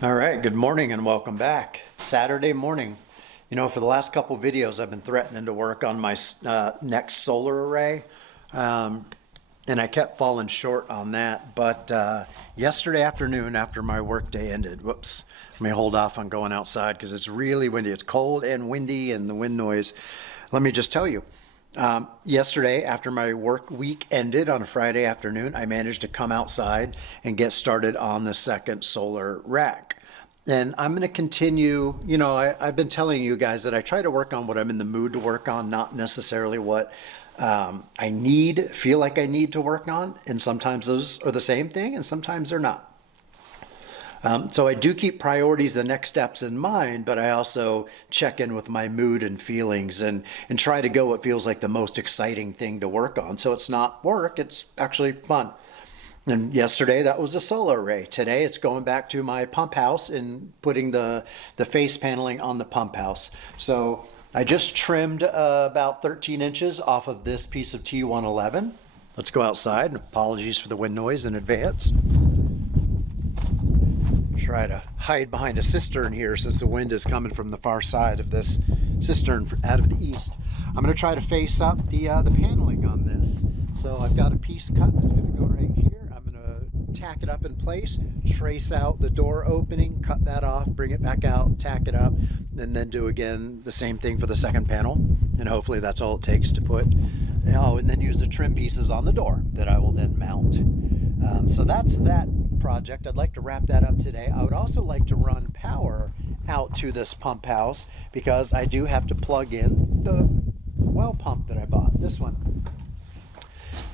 All right, good morning and welcome back. Saturday morning. You know, for the last couple videos, I've been threatening to work on my next solar array, and I kept falling short on that. But yesterday afternoon, after my work day ended, whoops, let me hold off on going outside because it's really windy. It's cold and windy, and the wind noise. Let me just tell you, yesterday, after my work week ended on a Friday afternoon, I managed to come outside and get started on the second solar rack. And I'm going to continue, you know, I've been telling you guys that I try to work on what I'm in the mood to work on, not necessarily what feel like I need to work on. And sometimes those are the same thing and sometimes they're not. So I do keep priorities and next steps in mind, but I also check in with my mood and feelings and try to go what feels like the most exciting thing to work on. So it's not work, it's actually fun. And yesterday that was a solar array. Today it's going back to my pump house and putting the face paneling on the pump house. So I just trimmed about 13 inches off of this piece of T111. Let's go outside. Apologies for the wind noise in advance. Try to hide behind a cistern here since the wind is coming from the far side of this cistern out of the east. I'm going to try to face up the paneling on this. So I've got a piece cut that's going to go right here. I'm going to tack it up in place, trace out the door opening, cut that off, bring it back out, tack it up, and then do again the same thing for the second panel. And hopefully that's all it takes to put, and then use the trim pieces on the door that I will then mount. So that's that project. I'd like to wrap that up today. I would also like to run power out to this pump house because I do have to plug in the well pump that I bought, this one.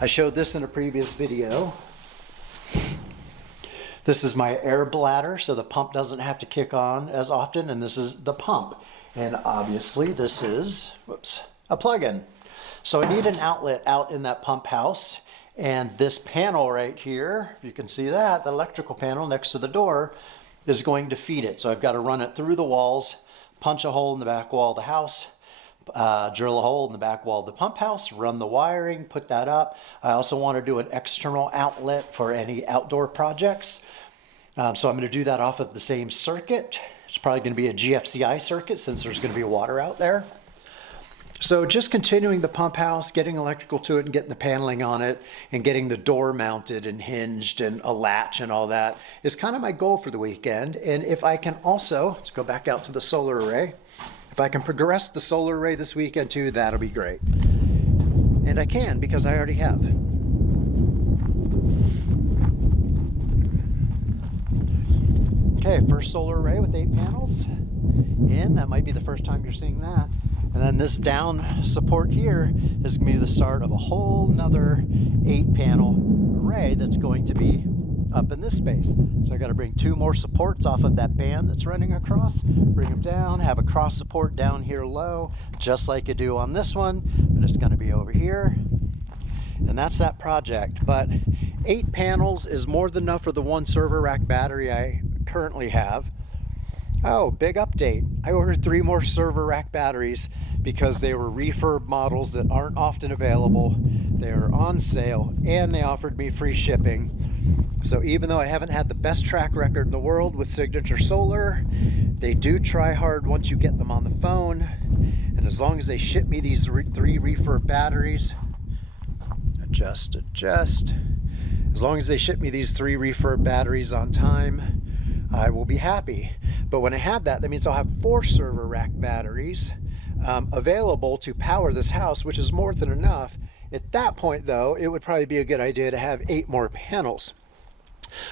I showed this in a previous video. This is my air bladder, so the pump doesn't have to kick on as often, and this is the pump. And obviously this is, a plug-in. So I need an outlet out in that pump house. And this panel right here, you can see that, the electrical panel next to the door is going to feed it. So I've got to run it through the walls, punch a hole in the back wall of the house, drill a hole in the back wall of the pump house, run the wiring, put that up. I also want to do an external outlet for any outdoor projects. So I'm going to do that off of the same circuit. It's probably going to be a GFCI circuit since there's going to be water out there. So just continuing the pump house, getting electrical to it and getting the paneling on it and getting the door mounted and hinged and a latch and all that is kind of my goal for the weekend. And if I can also, let's go back out to the solar array. If I can progress the solar array this weekend too, that'll be great. And I can because I already have. Okay, first solar array with 8 panels. And that might be the first time you're seeing that. And then this down support here is going to be the start of a whole nother 8-panel array that's going to be up in this space. So I got to bring 2 more supports off of that band that's running across, bring them down, have a cross support down here low, just like you do on this one, but it's going to be over here. And that's that project. But 8 panels is more than enough for the 1 server rack battery I currently have. Oh, big update. I ordered 3 more server rack batteries because they were refurb models that aren't often available. They are on sale and they offered me free shipping. So even though I haven't had the best track record in the world with Signature Solar, they do try hard once you get them on the phone. And as long as they ship me these 3 refurb batteries, adjust. As long as they ship me these 3 refurb batteries on time, I will be happy. But when I have that, that means I'll have 4 server rack batteries available to power this house, which is more than enough. At that point, though, it would probably be a good idea to have 8 more panels.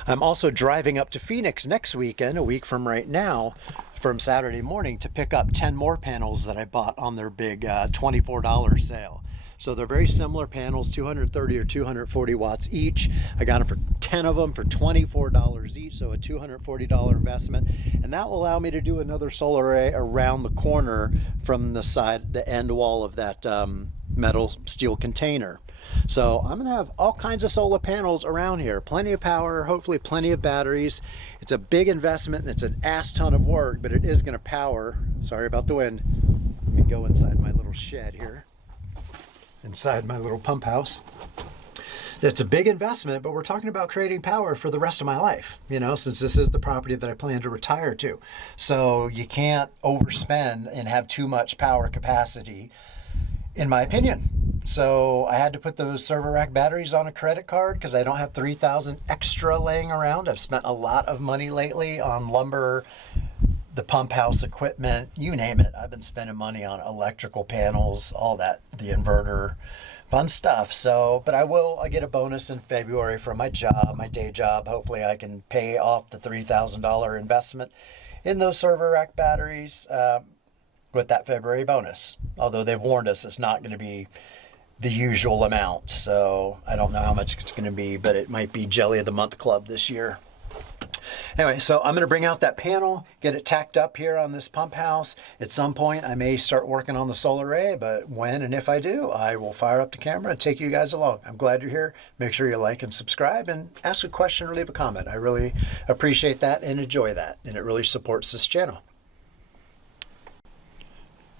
I'm also driving up to Phoenix next weekend, a week from right now, from Saturday morning, to pick up 10 more panels that I bought on their big $24 sale. So they're very similar panels, 230 or 240 watts each. I got them for 10 of them for $24 each, so a $240 investment. And that will allow me to do another solar array around the corner from the side, the end wall of that metal steel container. So I'm going to have all kinds of solar panels around here, plenty of power, hopefully plenty of batteries. It's a big investment and it's an ass ton of work, but it is going to power. Sorry about the wind. Let me go inside my little shed here, inside my little pump house. It's a big investment, but we're talking about creating power for the rest of my life, you know, since this is the property that I plan to retire to. So you can't overspend and have too much power capacity, in my opinion. So I had to put those server rack batteries on a credit card because I don't have 3,000 extra laying around. I've spent a lot of money lately on lumber, the pump house equipment, you name it. I've been spending money on electrical panels, all that, the inverter, fun stuff. So, but I get a bonus in February from my job, my day job. Hopefully I can pay off the $3,000 investment in those server rack batteries with that February bonus. Although they've warned us it's not going to be the usual amount. So I don't know how much it's going to be, but it might be Jelly of the Month Club this year. Anyway, so I'm going to bring out that panel, get it tacked up here on this pump house. At some point, I may start working on the solar array, but when and if I do, I will fire up the camera and take you guys along. I'm glad you're here. Make sure you like and subscribe and ask a question or leave a comment. I really appreciate that and enjoy that, and it really supports this channel.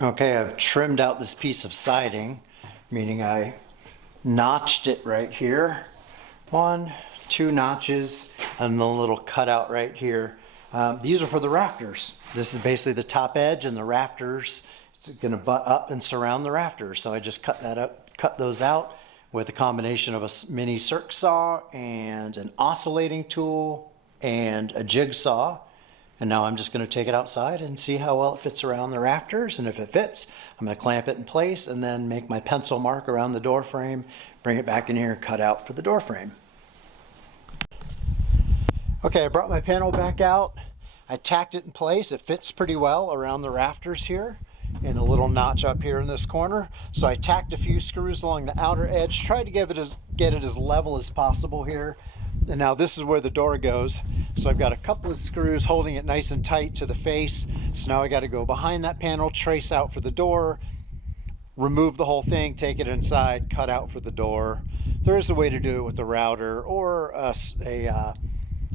Okay, I've trimmed out this piece of siding, meaning I notched it right here. 1, 2 notches, and the little cutout right here. These are for the rafters. This is basically the top edge, and the rafters, it's going to butt up and surround the rafters. So I just cut those out with a combination of a mini circ saw and an oscillating tool and a jigsaw. And now I'm just going to take it outside and see how well it fits around the rafters. And if it fits, I'm going to clamp it in place and then make my pencil mark around the door frame, bring it back in here, cut out for the door frame. Okay, I brought my panel back out. I tacked it in place. It fits pretty well around the rafters here and a little notch up here in this corner. So I tacked a few screws along the outer edge, tried to get it as level as possible here. And now this is where the door goes. So I've got a couple of screws holding it nice and tight to the face. So now I got to go behind that panel, trace out for the door, remove the whole thing, take it inside, cut out for the door. There is a way to do it with the router or a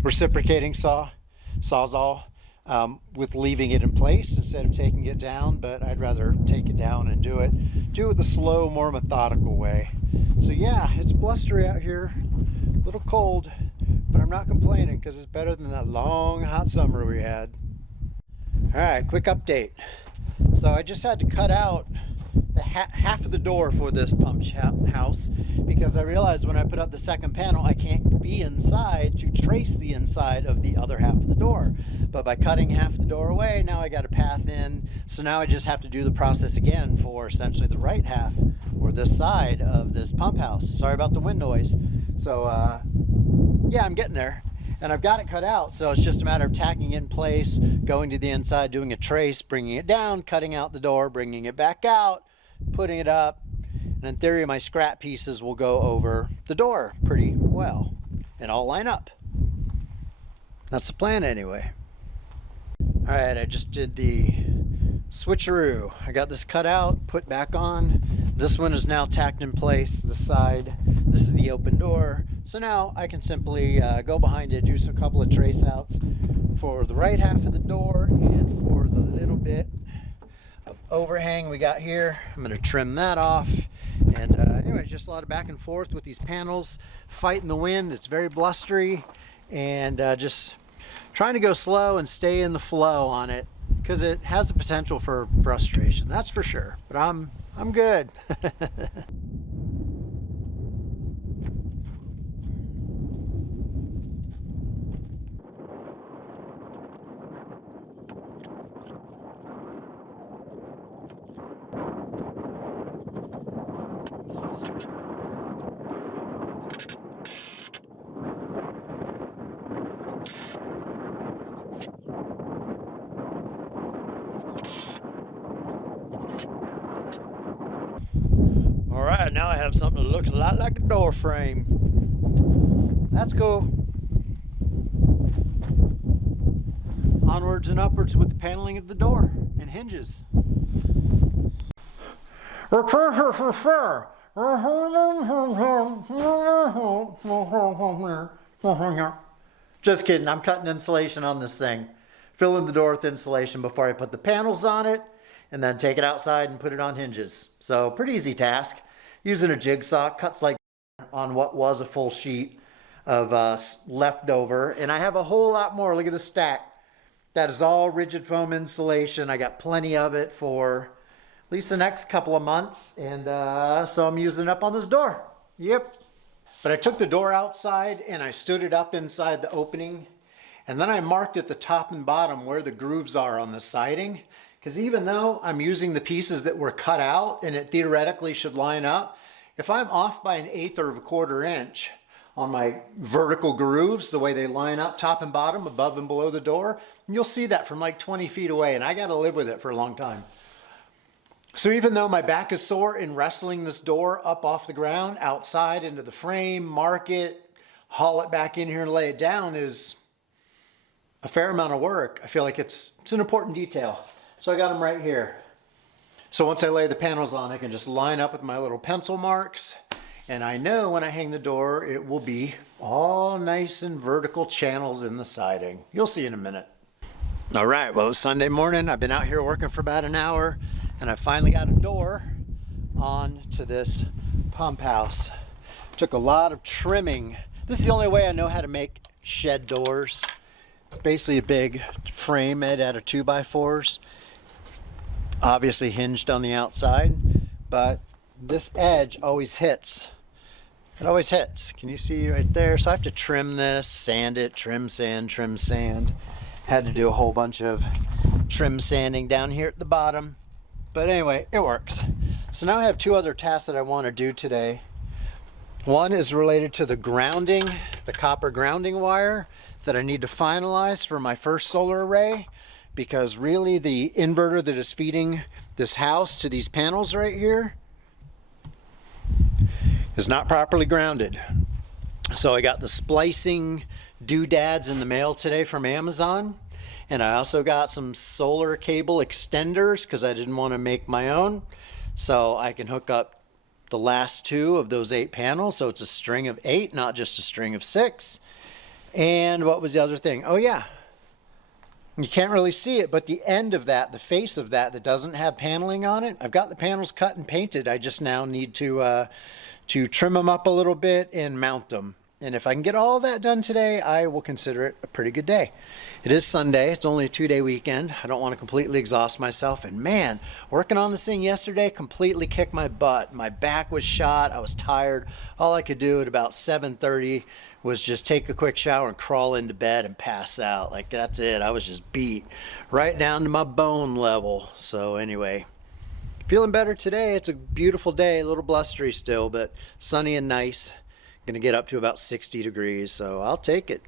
reciprocating sawzall with leaving it in place instead of taking it down, but I'd rather take it down and do it the slow, more methodical way. So yeah, it's blustery out here, a little cold, but I'm not complaining because it's better than that long hot summer we had. All right, quick update. So I just had to cut out the half of the door for this pump house because I realized when I put up the second panel I can't be inside to trace the inside of the other half of the door, but by cutting half the door away, now I got a path in. So now I just have to do the process again for essentially the right half or this side of this pump house. Sorry about the wind noise. So yeah, I'm getting there and I've got it cut out, so it's just a matter of tacking it in place, going to the inside, doing a trace, bringing it down, cutting out the door, bringing it back out, putting it up, and in theory my scrap pieces will go over the door pretty well and all line up. That's the plan anyway. All right, I just did the switcheroo. I got this cut out, put back on. This one is now tacked in place, the side. This is the open door. So now I can simply go behind it, do some couple of trace outs for the right half of the door and for the little bit of overhang we got here. I'm going to trim that off. And anyway, just a lot of back and forth with these panels, fighting the wind. It's very blustery, and just trying to go slow and stay in the flow on it because it has the potential for frustration, that's for sure. But I'm good. All right, now I have something that looks a lot like a door frame. That's cool. Onwards and upwards with the paneling of the door and hinges. Just kidding, I'm cutting insulation on this thing. Filling the door with insulation before I put the panels on it, and then take it outside and put it on hinges. So pretty easy task. Using a jigsaw, cuts like on what was a full sheet of leftover. And I have a whole lot more. Look at the stack. That is all rigid foam insulation. I got plenty of it for at least the next couple of months. And so I'm using it up on this door. Yep. But I took the door outside and I stood it up inside the opening. And then I marked at the top and bottom where the grooves are on the siding. Because even though I'm using the pieces that were cut out and it theoretically should line up, if I'm off by 1/8 or 1/4 inch on my vertical grooves, the way they line up top and bottom, above and below the door, you'll see that from like 20 feet away, and I got to live with it for a long time. So even though my back is sore in wrestling this door up off the ground, outside into the frame, mark it, haul it back in here and lay it down is a fair amount of work. I feel like it's an important detail. So I got them right here. So once I lay the panels on, I can just line up with my little pencil marks. And I know when I hang the door, it will be all nice and vertical channels in the siding. You'll see in a minute. All right, well, it's Sunday morning. I've been out here working for about an hour, and I finally got a door on to this pump house. Took a lot of trimming. This is the only way I know how to make shed doors. It's basically a big frame made out of 2x4s. Obviously hinged on the outside, but this edge always hits. It always hits. Can you see right there? So I have to trim this, sand it, trim sand, trim sand. Had to do a whole bunch of trim sanding down here at the bottom. But anyway, it works. So now I have two other tasks that I want to do today. One is related to the grounding, the copper grounding wire that I need to finalize for my first solar array, because really the inverter that is feeding this house to these panels right here is not properly grounded. So I got the splicing doodads in the mail today from Amazon, and I also got some solar cable extenders because I didn't want to make my own, so I can hook up the last two of those 8 panels, so it's a string of 8, not just a string of 6. And what was the other thing? Oh yeah, you can't really see it, but the end of that, the face of that doesn't have paneling on it, I've got the panels cut and painted. I just now need to trim them up a little bit and mount them. And if I can get all that done today, I will consider it a pretty good day. It is Sunday. It's only a 2-day weekend. I don't want to completely exhaust myself. And man, working on this thing yesterday completely kicked my butt. My back was shot. I was tired. All I could do at about 7:30 was just take a quick shower and crawl into bed and pass out. Like, that's it. I was just beat right down to my bone level. So anyway, feeling better today. It's a beautiful day, a little blustery still, but sunny and nice. Gonna get up to about 60 degrees, so I'll take it.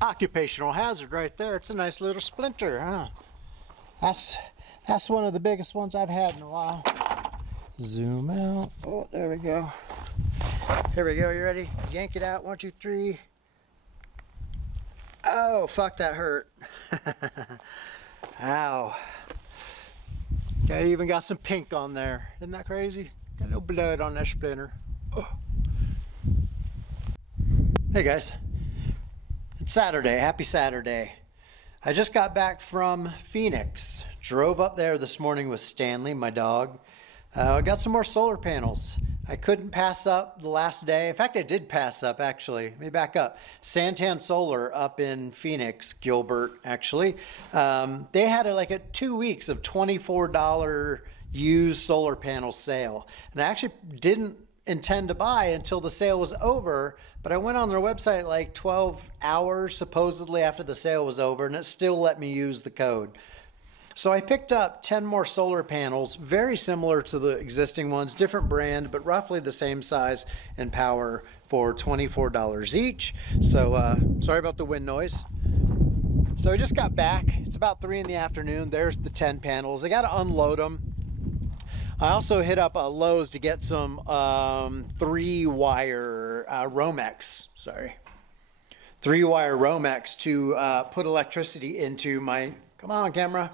Occupational hazard right there. It's a nice little splinter, huh? That's one of the biggest ones I've had in a while. Zoom out. Oh, there we go. Here we go. You ready? Yank it out. 1, 2, 3. Oh, fuck, that hurt. Ow. I even got some pink on there. Isn't that crazy? Got a little blood on that splinter. Oh. Hey guys. It's Saturday. Happy Saturday. I just got back from Phoenix. Drove up there this morning with Stanley, my dog. I got some more solar panels. I couldn't pass up the last day. In fact, I did pass up, actually. Let me back up. Santan Solar up in Phoenix, Gilbert, actually. They had like a 2 weeks of $24 used solar panel sale. And I actually didn't intend to buy until the sale was over, but I went on their website like 12 hours supposedly after the sale was over, and it still let me use the code. So I picked up 10 more solar panels, very similar to the existing ones, different brand, but roughly the same size and power for $24 each. So sorry about the wind noise. So I just got back. It's about 3 in the afternoon. There's the 10 panels. I got to unload them. I also hit up Lowe's to get some 3-wire Romex. Sorry. 3-wire Romex to put electricity into my, come on camera.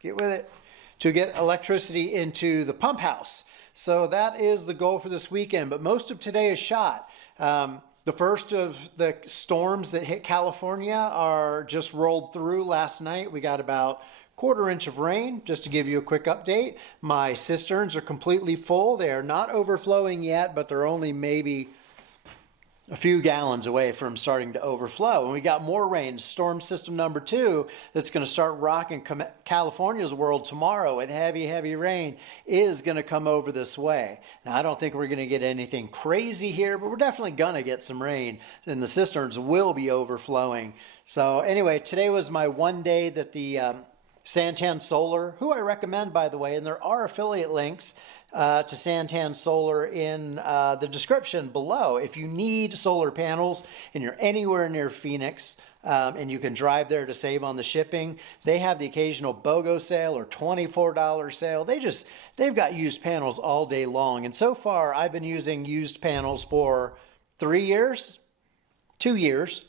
Get with it, to get electricity into the pump house. So that is the goal for this weekend, but most of today is shot. The first of the storms that hit California are just rolled through last night. We got about 1/4 inch of rain, just to give you a quick update. My cisterns are completely full. They are not overflowing yet, but they're only maybe a few gallons away from starting to overflow. And we got more rain, storm system number 2, that's going to start rocking California's world tomorrow with heavy, heavy rain, is going to come over this way. Now, I don't think we're going to get anything crazy here, but we're definitely going to get some rain, and the cisterns will be overflowing. So anyway, today was my one day that the Santan Solar, who I recommend, by the way, and there are affiliate links to Santan Solar in the description below. If you need solar panels and you're anywhere near Phoenix and you can drive there to save on the shipping, they have the occasional BOGO sale or $24 sale. They've got used panels all day long. And so far, I've been using used panels for 3 years, 2 years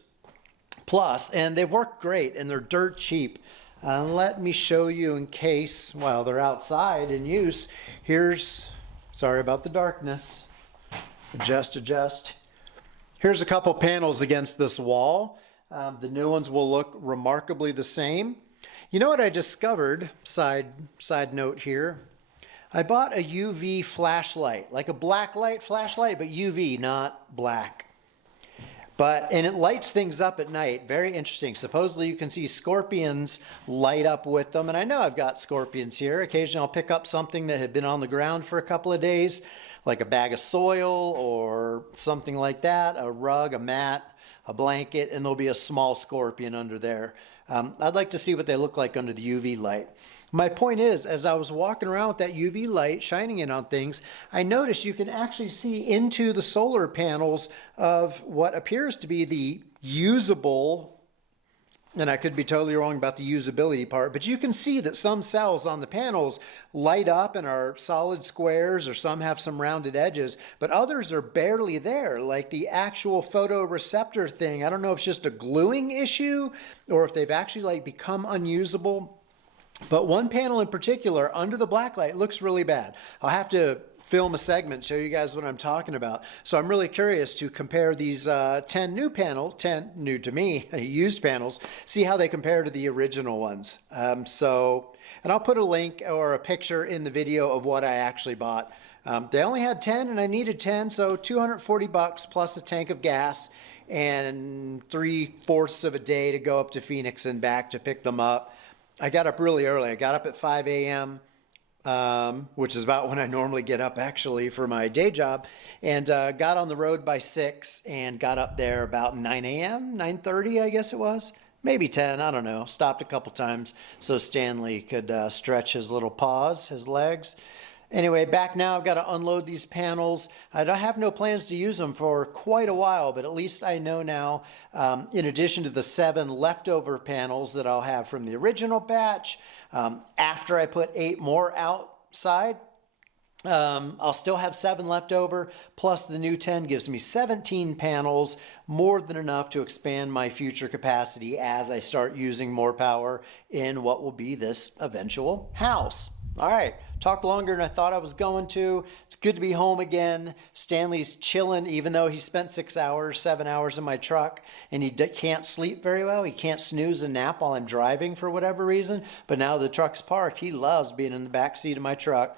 plus, and they've worked great and they're dirt cheap. Let me show you in case, while they're outside in use. Here's, sorry about the darkness. Adjust. Here's a couple panels against this wall. The new ones will look remarkably the same. You know what I discovered, side note here? I bought a UV flashlight, like a black light flashlight, but UV, not black. And it lights things up at night. Very interesting. Supposedly you can see scorpions light up with them. And I know I've got scorpions here. Occasionally I'll pick up something that had been on the ground for a couple of days, like a bag of soil or something like that, a rug, a mat, a blanket, and there'll be a small scorpion under there. I'd like to see what they look like under the UV light. My point is, as I was walking around with that UV light shining in on things, I noticed you can actually see into the solar panels of what appears to be the usable, and I could be totally wrong about the usability part, but you can see that some cells on the panels light up and are solid squares, or some have some rounded edges, but others are barely there, like the actual photoreceptor thing. I don't know if it's just a gluing issue or if they've actually like become unusable. But one panel in particular under the black light looks really bad. I'll have to film a segment, show you guys what I'm talking about. So I'm really curious to compare these 10 new panels, 10 new to me, used panels, see how they compare to the original ones. And I'll put a link or a picture in the video of what I actually bought. They only had 10 and I needed 10, so $240 plus a tank of gas and 3/4 of a day to go up to Phoenix and back to pick them up. I got up really early. I got up at 5 a.m., which is about when I normally get up actually for my day job, and got on the road by 6 and got up there about 9 a.m., 9:30 I guess it was, maybe 10, I don't know. Stopped a couple times so Stanley could stretch his little paws, his legs. Anyway, back now, I've got to unload these panels. I don't have no plans to use them for quite a while, but at least I know now, in addition to the 7 leftover panels that I'll have from the original batch, after I put 8 more outside, I'll still have 7 left over, plus the new 10 gives me 17 panels, more than enough to expand my future capacity as I start using more power in what will be this eventual house. All right, talked longer than I thought I was going to. It's good to be home again. Stanley's chilling, even though he spent 6 hours, 7 hours in my truck, and he can't sleep very well. He can't snooze and nap while I'm driving for whatever reason. But now the truck's parked, he loves being in the back seat of my truck,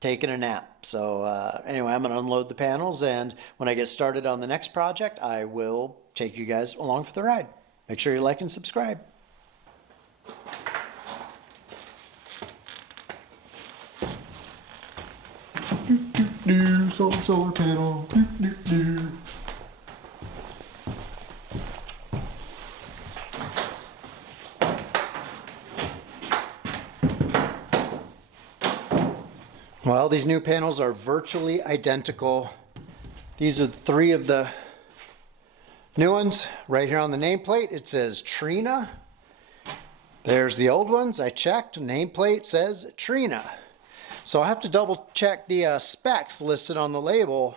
taking a nap. So anyway, I'm going to unload the panels, and when I get started on the next project, I will take you guys along for the ride. Make sure you like and subscribe. Solar panel. Well, these new panels are virtually identical. These are 3 of the new ones. Right here on the nameplate, it says Trina. There's the old ones. I checked. Nameplate says Trina. So I have to double check the specs listed on the label.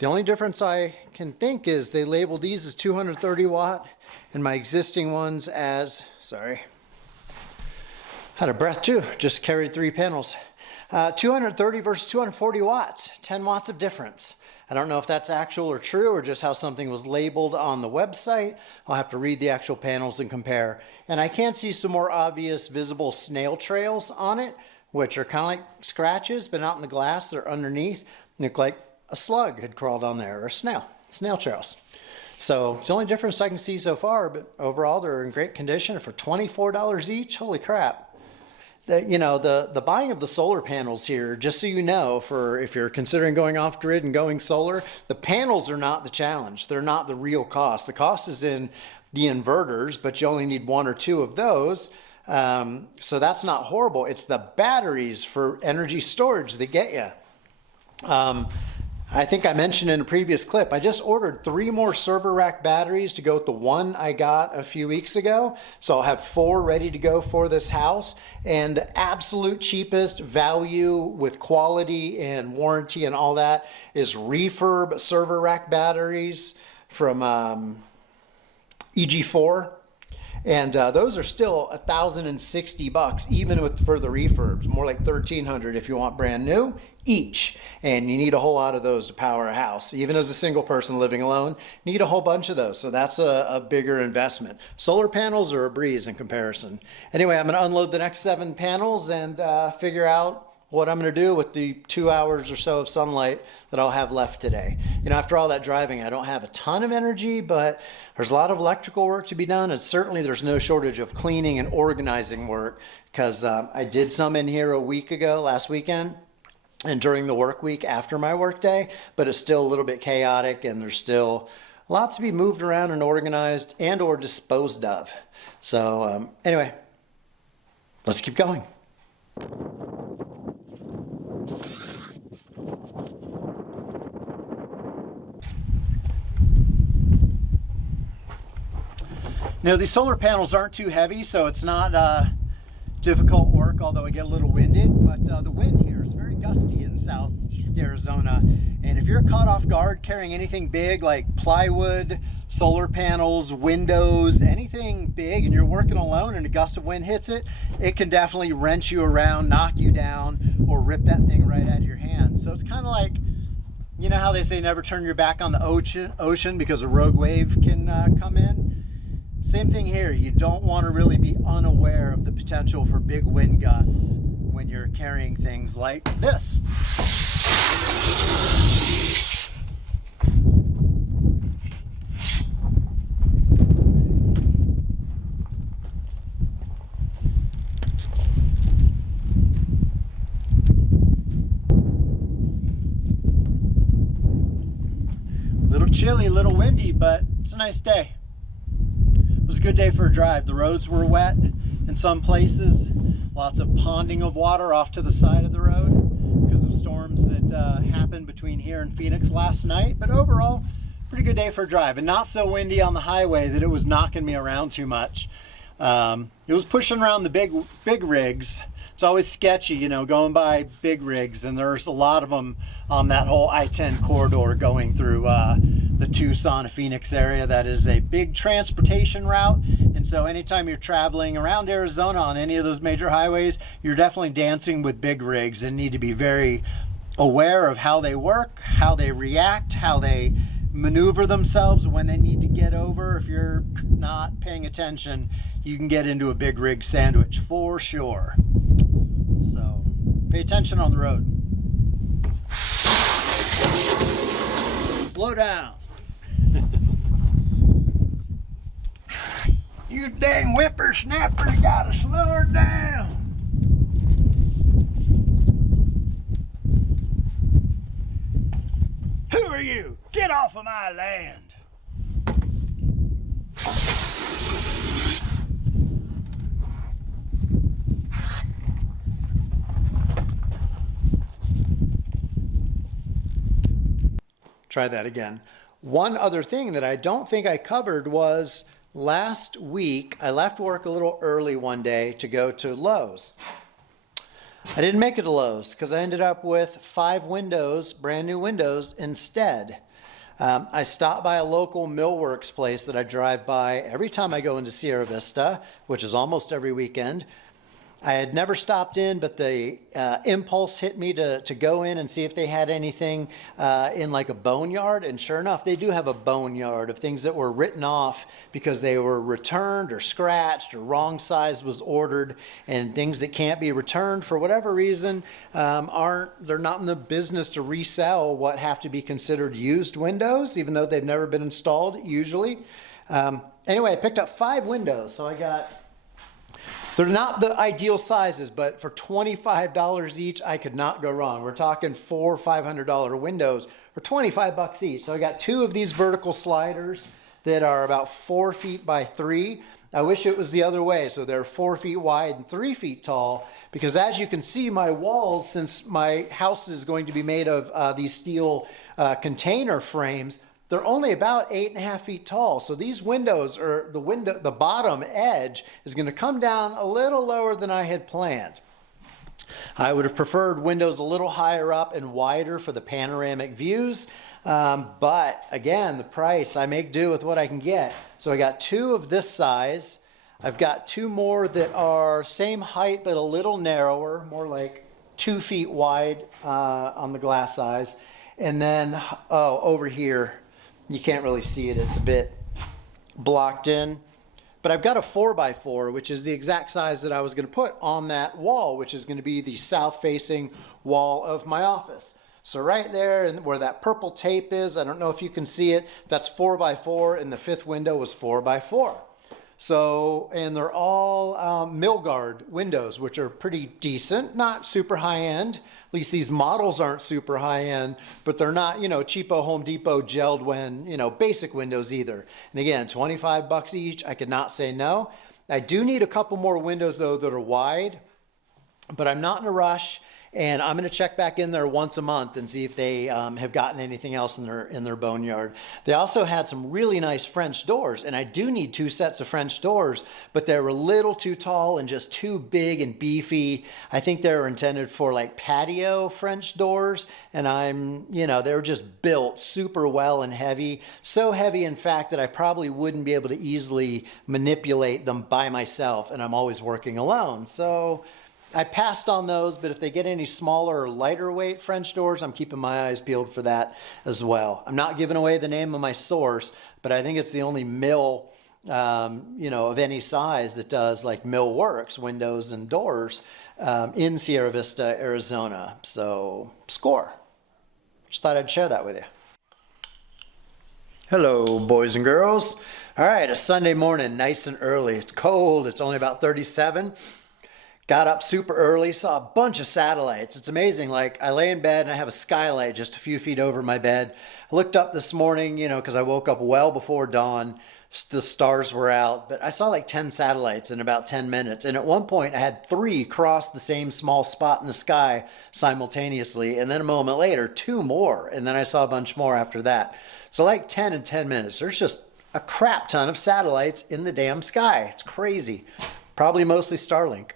The only difference I can think is they labeled these as 230 watt and my existing ones as, sorry, had a breath too, just carried 3 panels. 230 versus 240 watts, 10 watts of difference. I don't know if that's actual or true or just how something was labeled on the website. I'll have to read the actual panels and compare. And I can see some more obvious visible snail trails on it, which are kind of like scratches, but not in the glass. They're underneath. Look like a slug had crawled on there, or a snail trails. So it's the only difference I can see so far, but overall they're in great condition for $24 each. Holy crap. The buying of the solar panels here, just so you know, for if you're considering going off grid and going solar, the panels are not the challenge. They're not the real cost. The cost is in the inverters, but you only need 1 or 2 of those. So that's not horrible. It's the batteries for energy storage that get you. I think I mentioned in a previous clip, I just ordered 3 more server rack batteries to go with the 1 I got a few weeks ago. So I'll have 4 ready to go for this house. And the absolute cheapest value with quality and warranty and all that is refurb server rack batteries from EG4. And those are still $1,060, even for the refurbs, more like $1,300 if you want brand new each. And you need a whole lot of those to power a house. Even as a single person living alone, you need a whole bunch of those. So that's a bigger investment. Solar panels are a breeze in comparison. Anyway, I'm going to unload the next 7 panels and figure out what I'm going to do with the 2 hours or so of sunlight that I'll have left today. After all that driving, I don't have a ton of energy, but there's a lot of electrical work to be done, and certainly there's no shortage of cleaning and organizing work, because I did some in here a week ago, last weekend, and during the work week after my work day, but it's still a little bit chaotic, and there's still lots to be moved around and organized and or disposed of. So anyway, let's keep going. These solar panels aren't too heavy, so it's not difficult work, although I get a little winded. But the wind here is very gusty in southeast Arizona. And if you're caught off guard carrying anything big like plywood, solar panels, windows, anything big, and you're working alone and a gust of wind hits it, it can definitely wrench you around, knock you down, or rip that thing right out of your hands. So it's kind of like, you know how they say never turn your back on the ocean because a rogue wave can come in? Same thing here. You don't want to really be unaware of the potential for big wind gusts when you're carrying things like this. Little chilly, little windy, but it's a nice day. It was a good day for a drive. The roads were wet in some places. Lots of ponding of water off to the side of the road because of storms that happened between here and Phoenix last night. But overall, pretty good day for a drive. And not so windy on the highway that it was knocking me around too much. It was pushing around the big rigs. It's always sketchy, going by big rigs. And there's a lot of them on that whole I-10 corridor going through the Tucson, Phoenix area. That is a big transportation route. And so anytime you're traveling around Arizona on any of those major highways, you're definitely dancing with big rigs and need to be very aware of how they work, how they react, how they maneuver themselves when they need to get over. If you're not paying attention, you can get into a big rig sandwich for sure. So Pay attention on the road. Slow down. You dang whippersnapper, you gotta slow her down. Who are you? Get off of my land. Try that again. One other thing that I don't think I covered was last week, I left work a little early one day to go to Lowe's. I didn't make it to Lowe's because I ended up with 5 windows, brand new windows instead. I stopped by a local millworks place that I drive by every time I go into Sierra Vista, which is almost every weekend. I had never stopped in, but the impulse hit me to go in and see if they had anything in like a boneyard. And sure enough, they do have a boneyard of things that were written off because they were returned or scratched or wrong size was ordered, and things that can't be returned for whatever reason they're not in the business to resell what have to be considered used windows, even though they've never been installed usually. Anyway, I picked up 5 windows, so they're not the ideal sizes, but for $25 each, I could not go wrong. We're talking $400 or $500 windows for 25 bucks each. So I got 2 of these vertical sliders that are about 4 feet by 3. I wish it was the other way. So they're 4 feet wide and 3 feet tall, because as you can see, my walls, since my house is going to be made of these steel container frames, they're only about 8.5 feet tall. So these windows, or the bottom edge is going to come down a little lower than I had planned. I would have preferred windows a little higher up and wider for the panoramic views. But again, the price, I make do with what I can get. So I got 2 of this size. I've got 2 more that are same height, but a little narrower, more like 2 feet wide on the glass size. And then, over here, you can't really see it. It's a bit blocked in. But I've got a 4x4, which is the exact size that I was going to put on that wall, which is going to be the south-facing wall of my office. So right there, and where that purple tape is, I don't know if you can see it, that's 4x4, and the 5th window was 4x4. So, and they're all mill guard windows, which are pretty decent, not super high end. At least these models aren't super high end, but they're not, cheapo Home Depot gelled basic windows either. And again, 25 bucks each, I could not say no. I do need a couple more windows though that are wide, but I'm not in a rush. And I'm going to check back in there once a month and see if they have gotten anything else in their boneyard. They also had some really nice French doors, and I do need 2 sets of French doors, but they were a little too tall and just too big and beefy. I think they were intended for like patio French doors, and they were just built super well and heavy. So heavy, in fact, that I probably wouldn't be able to easily manipulate them by myself, and I'm always working alone. So I passed on those, but if they get any smaller or lighter weight French doors, I'm keeping my eyes peeled for that as well. I'm not giving away the name of my source, but I think it's the only mill, of any size that does like Millworks windows and doors in Sierra Vista, Arizona. So, score. Just thought I'd share that with you. Hello, boys and girls. All right, a Sunday morning, nice and early. It's cold. It's only about 37. Got up super early, saw a bunch of satellites. It's amazing. Like, I lay in bed and I have a skylight just a few feet over my bed. I looked up this morning, because I woke up well before dawn. The stars were out, but I saw like 10 satellites in about 10 minutes. And at one point I had 3 cross the same small spot in the sky simultaneously. And then a moment later, 2 more. And then I saw a bunch more after that. So like 10 in 10 minutes. There's just a crap ton of satellites in the damn sky. It's crazy. Probably mostly Starlink.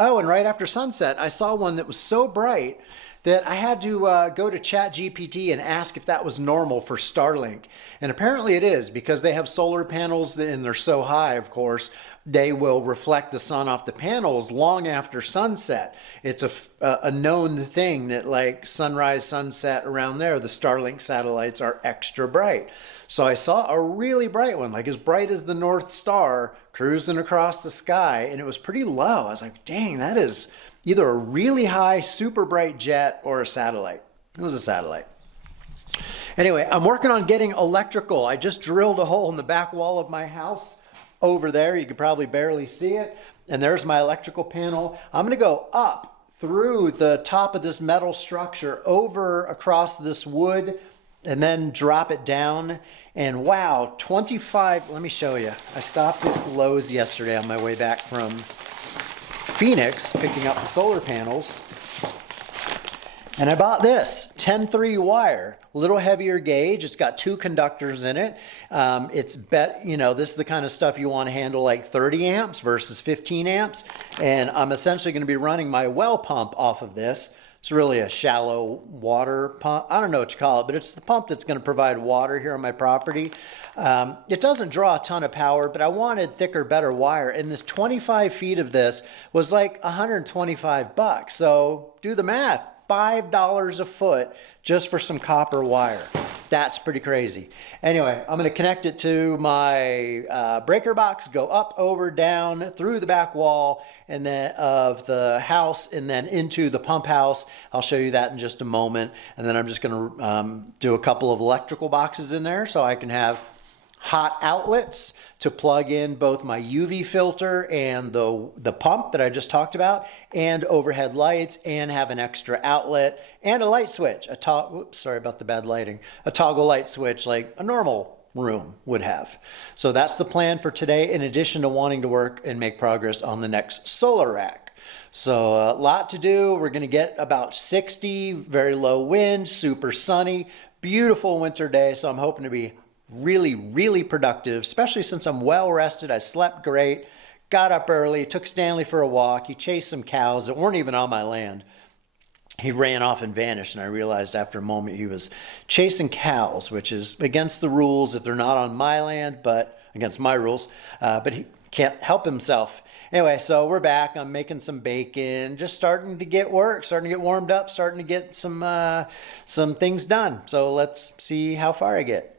Oh, and right after sunset, I saw one that was so bright that I had to go to ChatGPT and ask if that was normal for Starlink. And apparently it is, because they have solar panels and they're so high, of course, they will reflect the sun off the panels long after sunset. It's a known thing that like sunrise, sunset around there, the Starlink satellites are extra bright. So I saw a really bright one, like as bright as the North Star, cruising across the sky, and it was pretty low. I was like, dang, that is either a really high, super bright jet or a satellite. It was a satellite. Anyway, I'm working on getting electrical. I just drilled a hole in the back wall of my house over there. You could probably barely see it. And there's my electrical panel. I'm going to go up through the top of this metal structure, over across this wood, and then drop it down. And wow, 25, let me show you. I stopped at Lowe's yesterday on my way back from Phoenix, picking up the solar panels. And I bought this 10-3 wire, a little heavier gauge. It's got 2 conductors in it. This is the kind of stuff you want to handle like 30 amps versus 15 amps. And I'm essentially going to be running my well pump off of this. It's really a shallow water pump. I don't know what you call it, but it's the pump that's going to provide water here on my property. It doesn't draw a ton of power, but I wanted thicker, better wire. And this 25 feet of this was like $125. So do the math. $5 a foot just for some copper wire. That's pretty crazy. Anyway, I'm going to connect it to my breaker box, go up, over, down, through the back wall and then of the house, and then into the pump house. I'll show you that in just a moment. And then I'm just going to do a couple of electrical boxes in there so I can have hot outlets to plug in both my UV filter and the pump that I just talked about, and overhead lights, and have an extra outlet and a light switch. Sorry about the bad lighting. A toggle light switch like a normal room would have. So that's the plan for today, in addition to wanting to work and make progress on the next solar rack. So a lot to do. We're going to get about 60, very low wind, super sunny, beautiful winter day. So I'm hoping to be really, really productive, especially since I'm well rested. I slept great, got up early, took Stanley for a walk. He chased some cows that weren't even on my land. He ran off and vanished, and I realized after a moment he was chasing cows, which is against the rules if they're not on my land, but against my rules, but he can't help himself. Anyway, so we're back. I'm making some bacon, just starting to get work, starting to get warmed up, starting to get some things done. So let's see how far I get.